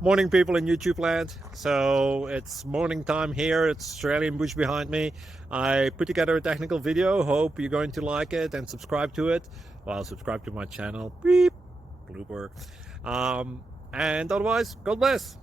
Morning, people in YouTube land. So it's morning time here. It's Australian bush behind me. I put together a technical video. Hope you're going to like it and subscribe to it. Well, subscribe to my channel. Beep, blooper. And otherwise, God bless.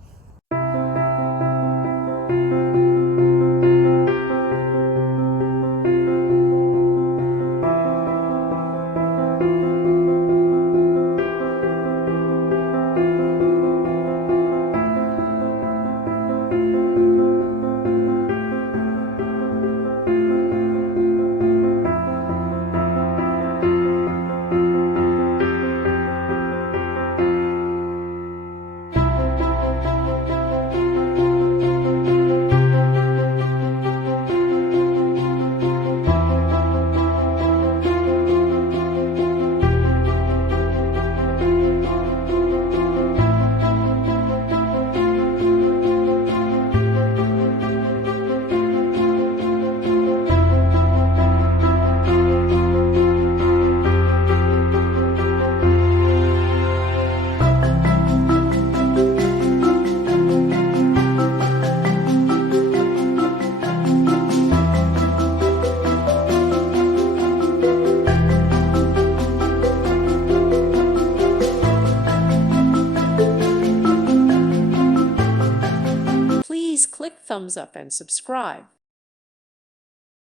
Please click thumbs up and subscribe.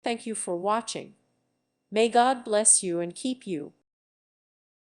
Thank you for watching. May God bless you and keep you.